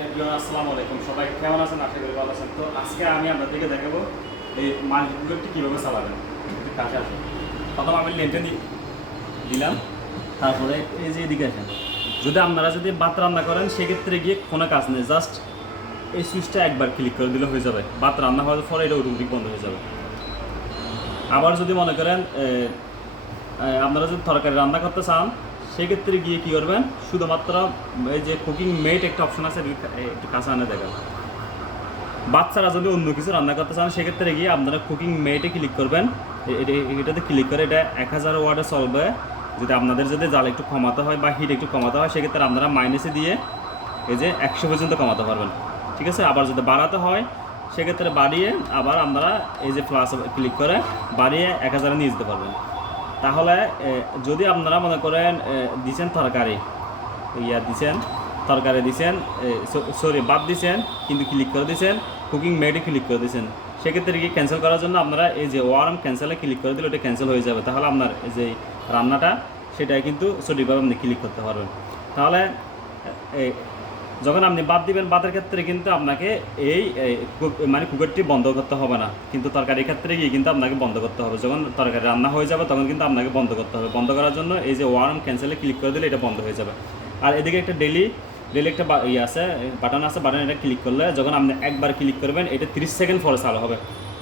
আসসালামু আলাইকুম, সবাই কেমন আছেন? আশা করি ভালো আছেন। তো আজকে আমি আপনাদেরকে দেখাবো এই মাল্টিকুকারটি কীভাবে চালাবেন। কাছে আসেন, প্রথম আমি লেনটা দিলাম, তারপরে এই যে এদিকে আসেন। আপনারা যদি ভাত রান্না করেন সেক্ষেত্রে গিয়ে কোনো কাজ নেই, জাস্ট এই সুইচটা একবার ক্লিক করে দিলে হয়ে যাবে। ভাত রান্না হওয়ার পরে এটা অটোমেটিক বন্ধ হয়ে যাবে। আবার যদি মনে করেন আপনারা যদি তরকারি রান্না করতে চান সেক্ষেত্রে গিয়ে কী করবেন, শুধুমাত্র এই যে কুকিং মেট একটা অপশন আছে, একটু কাছে আনে দেখেন। বাচ্চারা যদি অন্য কিছু রান্না করতে চান সেক্ষেত্রে গিয়ে আপনারা কুকিং মেটে ক্লিক করবেন। এটাতে ক্লিক করে এটা 1000 ওয়াটে চলবে। যদি আপনাদের যদি জাল একটু কমাতে হয় বা হিট একটু কমাতে হয় সেক্ষেত্রে আপনারা মাইনাসে দিয়ে এই যে 100 পর্যন্ত কমাতে পারবেন, ঠিক আছে। আবার যদি বাড়াতে হয় সেক্ষেত্রে বাড়িয়ে আবার আপনারা এই যে প্লাস ক্লিক করে বাড়িয়ে 1000 নিয়ে যেতে পারবেন। তাহলে যদি আপনারা মনে করেন দিচ্ছেন তরকারি দিচ্ছেন সরি বাদ দিচ্ছেন, কিন্তু ক্লিক করে দিচ্ছেন কুকিং মেটে ক্লিক করে দিচ্ছেন, সেক্ষেত্রে কি ক্যান্সেল করার জন্য আপনারা এই যে ওয়ার্ম ক্যান্সেলে ক্লিক করে দিলে ওটা ক্যান্সেল হয়ে যাবে। তাহলে আপনার এই যে রান্নাটা সেটা কিন্তু সঠিকভাবে আপনি ক্লিক করতে পারবেন। তাহলে যখন আপনি বাদ দিবেন, বাদের ক্ষেত্রে কিন্তু আপনাকে এই মানে কুকারটি বন্ধ করতে হবে না, কিন্তু তরকারির ক্ষেত্রে গিয়ে কিন্তু আপনাকে বন্ধ করতে হবে। যখন তরকারি রান্না হয়ে যাবে তখন কিন্তু আপনাকে বন্ধ করতে হবে। বন্ধ করার জন্য এই যে ওয়ার্ম ক্যান্সেলে ক্লিক করে দিলে এটা বন্ধ হয়ে যাবে। আর এদিকে একটা ডেলি একটা আছে, বাটন আছে, বাটন এটা ক্লিক করলে যখন আপনি একবার ক্লিক করবেন এটা 30 সেকেন্ড পরে চালু হবে।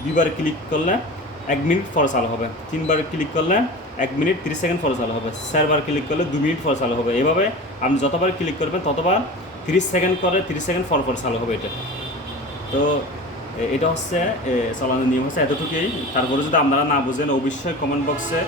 দুইবার ক্লিক করলে 1 মিনিট পরে চালু হবে। 3বার ক্লিক করলে 1 মিনিট 30 সেকেন্ড পরে চালু হবে। 4বার ক্লিক করলে 2 মিনিট পরে চালু হবে। এভাবে আপনি যতবার ক্লিক করবেন ততবার 30 সেকেন্ড করে 30 সেকেন্ড পর চালু হবে এটা। তো এটা হচ্ছে চালানোর নিয়ম হচ্ছে এতটুকুই। তারপরে যদি আপনারা না বুঝেন অবশ্যই কমেন্ট বক্সে